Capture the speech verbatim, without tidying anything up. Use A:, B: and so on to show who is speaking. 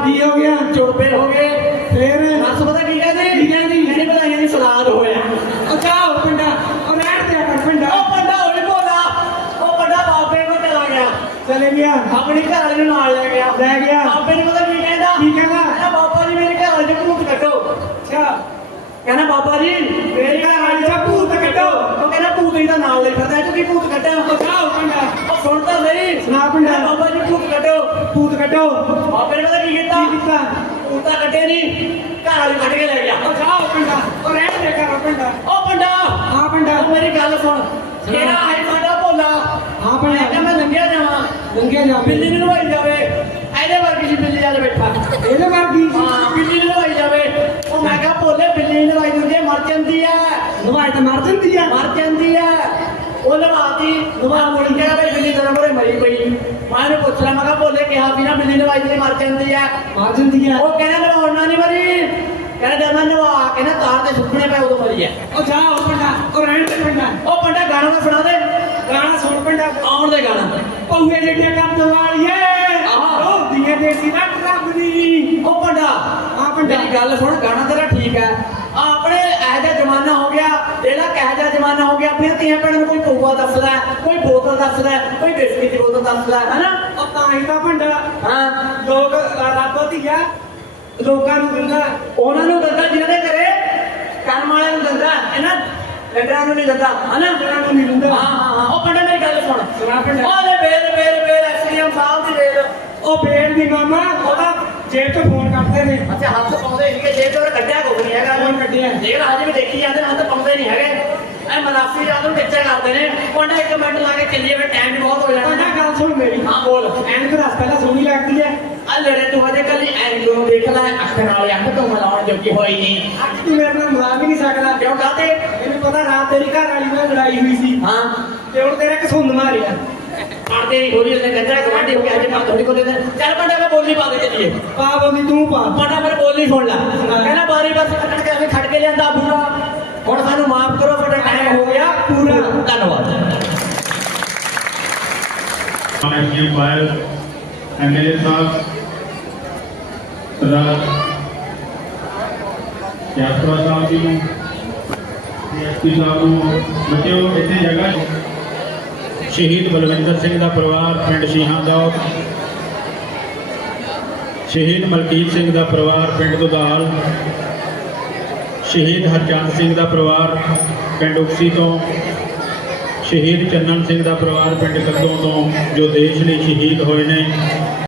A: की हो गया
B: चुड़पे हो गए
A: फिर
B: बस पता की कहते
A: की कहती
B: कहने बधाइयां दी सलाद होया
A: अच्छा पिंडा और रहन दिया कर पिंडा
B: ओ पंडा होली बोला ओ पंडा बाबे को चला गया
A: चले गया
B: अपनी घर वाली ਨੂੰ ਨਾਲ ਲੈ ਗਿਆ
A: ਲੈ ਗਿਆ
B: ਬਾਬੇ ਨੇ ਪਤਾ ਕੀ ਕਹਿੰਦਾ
A: ਕੀ ਕਹਿੰਦਾ
B: ਕਹਿੰਦਾ ਬਾਬਾ ਜੀ ਮੇਰੇ ਘਰ ਵਾਲੇ ਭੂਤ ਕੱਢੋ
A: अच्छा
B: ਕਹਿੰਦਾ ਬਾਬਾ ਜੀ
A: मेरे घर वाली सा भूत कटो
B: ਉਹ ਕਹਿੰਦਾ ਭੂਤ ਹੀ ਦਾ ਨਾਮ ਲੈ ਫਿਰਦਾ ਤੂੰ ਕੀ ਭੂਤ ਕੱਢਿਆ
A: अच्छा पिंडा
B: ਉਹ ਸੁਣ ਤਾਂ ਸਹੀ
A: सुना पिंडा
B: ਕਹਿੰਦਾ ਬਾਬਾ ਜੀ ਭੂਤ ਕੱਢੋ
A: भूत कटो
B: ਬਾਬੇ ਨੇ ਪਤਾ ਕੀ ਕੀਤਾ
A: की किता
B: ਭੂਤ ਤਾਂ ਕੱਢੇ ਨਹੀਂ ਘਰ ਵਾਲੀ ਕੱਢ ਕੇ ਲੈ ਗਿਆ
A: अच्छा पिंडा और रहन दिया कर पिंडा
B: ਉਹ ਪੰਡਾ
A: हां पिंडा
B: ਉਹ ਮੇਰੀ ਗੱਲ ਸੁਣ ਕਿਹੜਾ ਹੈ ਸਾਡਾ ਭੋਲਾ
A: हां
B: ਮੈਂ
A: पिंडा
B: ਕਿਹਾ ਮੈਂ ਲੰਘਿਆ ਜਾਵਾਂ
A: लंघिया जा
B: ਬਿੱਲੀ ਨੂੰ ਨਵਾਈ ਜਾਵੇ ਇਹਦੇ ਵਰਗੀ ਜੀ ਬਿੱਲੀ ਵਾਲੇ ਬੈਠਾ
A: ਇਹਦੇ ਵਰਗੀ
B: ਹਾਂ ਬਿੱਲੀ ਨੂੰ ਨਵਾਈ ਜਾਵੇ ਉਹ ਮੈਂ ਕਿਹਾ ਭੋਲੇ ਬਿੱਲੀ ਨੂੰ ਨਵਾਈ ਦਿੰਦੀ ਹੈ ਮਰ ਜਾਂਦੀ ਹੈ
A: ਨਵਾਈ ਤਾਂ ਮਰ ਜਾਂਦੀ ਆ
B: ਮਰ ਜਾਂਦੀ ਹੈ ਉਹ ਨਵਾਤੀ ਨਵਾ ਮੁੜ ਕੇ ਬਈ ਬਿੱਲੀ ਤੇਰੇ ਕੋਲੇ ਮਰੀ ਪਈ ਮੈਂ ਇਹਨੂੰ ਪੁੱਛ ਲਿਆ ਮੈਂ ਕਿਹਾ ਭੋਲੇ ਕਿਹਾ ਵੀ ਨਾ ਬਿੱਲੀ ਨਵਾਈ ਦੀ ਮਰ ਜਾਂਦੀ ਹੈ
A: ਮਰ ਜਾਂਦੀ ਆ
B: ਉਹ ਕਹਿੰਦਾ ਮੇਰਾ ਹੁਣ ਨਹੀਂ ਮਰੀ ਕਹਿੰਦਾ ਜਦ ਮੈਂ ਨਵਾ ਕੇ ਨਾ ਤਾਰ ਤੇ ਸੁੱਕਣੇ ਪਏ ਉਦੋਂ ਮਰੀ ਹੈ
A: ਉਹ ਜਾ ਉਹ ਪਿੰਡਾ ਉਹ ਰਹਿਣ ਦੇ ਪਿੰਡਾ
B: ਉਹ ਪੰਡਾ ਗਾਣਾ ਤਾਂ ਸੁਣਾ ਦੇ
A: ਗਾਣਾ ਸੁਣ ਪਿੰਡਾ
B: ਆਉਣ ਦੇ ਗਾਣਾ
A: ਪਉਏ ਜਿਹੜੀਆਂ ਕੰਮ ਵਾਲੀਏ
B: ਆਹ।
A: ਉਹ ਦੀਆਂ ਦੇਸੀ ਨਾ ਰੱਬ ਦੀ
B: ਉਹ ਪੰਡਾ
A: ਆ ਪਿੰਡਾ
B: ਮੇਰੀ ਗੱਲ ਸੁਣ ਗਾਣਾ ਤੇਰਾ ਠੀਕ ਹੈ ਆ ਆਪਣੇ ਇਹੋ ਜਿਹਾ ਜ਼ਮਾਨਾ ਹੋ ਗਿਆ ਜਿਹੜਾ ਕਿਹੋ ਜਿਹਾ ਜ਼ਮਾਨਾ ਹੋ ਗਿਆ ਆਪਣੀਆਂ ਧੀਆਂ ਭੈਣਾਂ ਨੂੰ ਕੋਈ ਪਊਆ ਦੱਸਦਾ ਹੈ, ਕੋਈ ਬੋਤਲ ਦੱਸਦਾ ਹੈ, ਕੋਈ ਬਿਸਕੀ ਦੀ ਬੋਤਲ ਦੱਸਦਾ ਹੈ ਹਨਾ
A: ਉਹ ਤਾਂ ਹੀ ਤਾਂ ਪਿੰਡਾ
B: ਹਾਂ
A: ਲੋਕ ਰੱਬ ਧੀਆ ਲੋਕਾਂ ਨੂੰ ਦਿੰਦਾ
B: ਉਹਨਾਂ ਨੂੰ ਦਿੰਦਾ ਜਿਹਨਾਂ ਦੇ ਘਰੇ ਕੰਮ ਵਾਲਿਆਂ ਨੂੰ ਦਿੰਦਾ ਇਹਨਾਂ ਲੰਡਰਾਂ ਨੂੰ ਨਹੀਂ ਦਿੰਦਾ ਹਨਾ
A: ਲੋਕਾਂ ਨੂੰ ਨਹੀਂ ਦਿੰਦਾ
B: ਹਾਂ ਹਾਂ ਹਾਂ ਉਹ ਪੰਡਾ ਮੇਰੀ ਗੱਲ ਸੁਣ
A: ਸੁਣਾ ਪਿੰਡਾ
B: ਉਹਦੇ ਬੇਲ ਬੇਲ ਬੇਲ ਐਸਡੀਐਮ ਸਾਹਿਬ ਦੀ ਬੇਲ
A: ਉਹ ਬੇੜ ਦੀ ਮਾਮਾ ਉਹਦਾ ਜੇਬ ਤੋਂ ਫੋਨ ਕਰਦੇ ਨੇ
B: ਅੱਛਾ ਹੱਥ ਪਾਉਂਦੇ ਸੀਗੇ ਜੇਬ ਤੋਂ ਕੱਢਿਆ ਕੁਝ ਨਹੀਂ ਹੈਗਾ
A: ਫੋਨ ਕੱਢਿਆ
B: ਜੇਬ ਹਜੇ ਵੀ ਦੇਖੀ ਜਾਂਦੇ ਨੇ ਹੱਥ ਪਾਉਂਦੇ ਨਹੀਂ ਹੈਗੇ ਐ ਮਨਾਫੀ ਰਾਤ ਨੂੰ ਟਿੱਚਾ ਕਰਦੇ ਨੇ ਉਹਨਾਂ ਇੱਕ ਮਿੰਟ ਲਾ ਕੇ ਚੱਲੀਏ ਫਿਰ ਟਾਈਮ ਵੀ ਬਹੁਤ ਹੋ ਜਾਣਾ
A: ਪਿੰਡਾ ਗੱਲ ਸੁਣ ਮੇਰੀ
B: ਹਾਂ ਬੋਲ
A: ਐਨਕ ਦੱਸ ਪਹਿਲਾਂ ਸੋਹਣੀ ਲੱਗਦੀ ਹੈ
B: ਆ ਲੜੇ ਤੂੰ ਹਜੇ ਕੱਲੀ ਐਂਗਲ ਨੂੰ ਦੇਖ ਲੈ ਅੱਖ ਨਾਲ ਅੱਖ ਤੋਂ ਮਿਲਾਉਣ ਜੋਗੀ ਹੋਈ ਨਹੀਂ
A: ਅੱਜ ਤੂੰ ਮੇਰੇ ਨਾਲ ਮਿਲਾ ਵੀ ਨਹੀਂ ਸਕਦਾ
B: ਕਿਉਂ ਕਾਤੇ
A: ਮੈਨੂੰ ਪਤਾ ਰਾਤ ਤੇਰੀ ਘਰ ਵਾਲੀ ਨਾਲ ਲੜਾਈ ਹੋਈ ਸੀ
B: ਹਾਂ
A: ਤੇ ਹੁਣ ਤੇਰਾ ਕਸੁੰਨ ਮਾਰਿਆ
B: ਪੜਦੇ ਨਹੀਂ ਹੋਰੀ ਉਹਨੇ ਗੱਜਾ ਗਵਾਂਢੀ ਹੋ ਗਿਆ ਹਜੇ ਮੈਂ ਥੋੜੀ ਕੋਲੇ ਚੱਲ ਪੰਡਾ ਮੈਂ ਬੋਲੀ ਪਾ ਦੇ ਚੱਲੀਏ
A: ਪਾ ਬੰਦੀ ਤੂੰ ਪਾ
B: ਪੰਡਾ ਫਿਰ ਬੋਲੀ ਸੁਣ ਲੈ ਕਹਿੰਦਾ ਬਾਰੀ ਬਸ ਕੱਟ ਕੇ ਐਵੇਂ ਖੜ ਕੇ ਲਿਆਂਦਾ ਪੂਰਾ ਹੁਣ ਸਾਨੂੰ ਮਾਫ ਕਰੋ ਸਾਡਾ ਟਾਈਮ ਹੋ ਗਿਆ ਪੂਰਾ ਧੰਨਵਾਦ
C: M Payal M L A साहब सरदार यात्रा साहब जी एस पी साहब बच्चों इतने जगह शहीद बलविंदर सिंह का परिवार पिंड शीहां दौद शहीद मलकीत सिंह का परिवार पिंड दुधाल शहीद हरचंद सिंह का परिवार पिंड उकसी तो शहीद चन्नन सिंह का परिवार पिंड कद्दों तो जो देश लिए शहीद होए ने